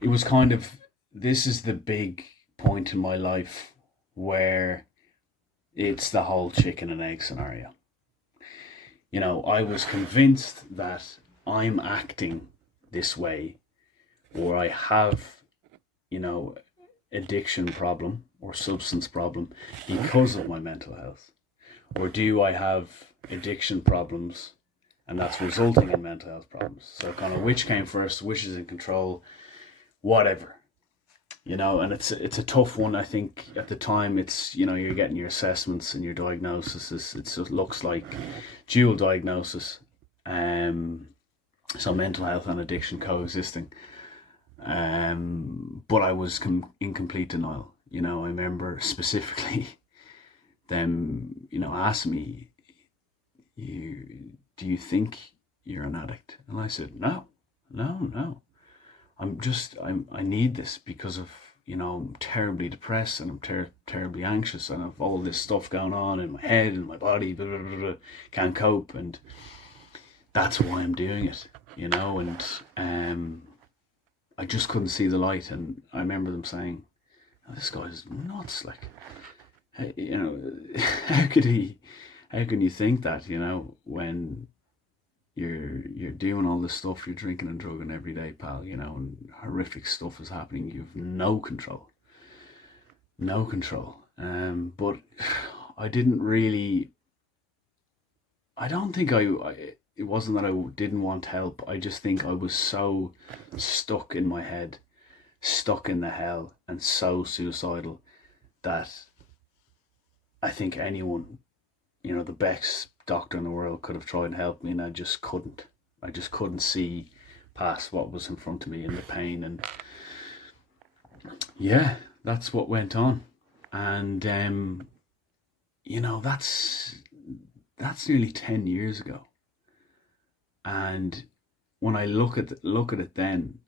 it was kind of, this is the big point in my life where it's the whole chicken and egg scenario. I was convinced that I'm acting this way, or I have, you know, addiction problem or substance problem because of my mental health, or do I have addiction problems and that's resulting in mental health problems? So kind of which came first, which is in control, whatever. And it's a tough one. I think at the time, it's, you're getting your assessments and your diagnosis. It looks like dual diagnosis, um so mental health and addiction coexisting. But I was in complete denial. I remember specifically them, asking me, "You do you think you're an addict?" And I said, "No, no, no. I need this because of, I'm terribly depressed, and I'm terribly anxious, and I've all this stuff going on in my head and my body, blah, blah, blah, blah, can't cope, and that's why I'm doing it." And I just couldn't see the light. And I remember them saying, "Oh, this guy's nuts, like, hey, how could he, how can you think that, when you're doing all this stuff, you're drinking and drugging every day, pal, and horrific stuff is happening. You've no control, no control." But I didn't really. I don't think it wasn't that I didn't want help. I just think I was so stuck in my head, stuck in the hell, and so suicidal that I think anyone, the best doctor in the world could have tried and helped me, and I just couldn't. I just couldn't see past what was in front of me and the pain. And yeah, that's what went on. And that's nearly 10 years ago. And when I look at it then,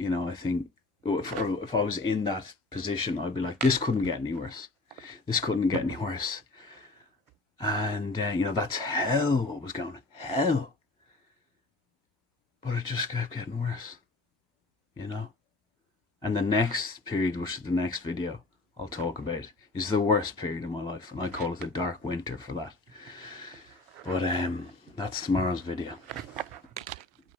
I think, if I was in that position, I'd be like, this couldn't get any worse. This couldn't get any worse. And that's hell. What was going on? Hell. But it just kept getting worse. You know. And the next period, which is the next video I'll talk about, is the worst period of my life, and I call it the dark winter for that. But that's tomorrow's video.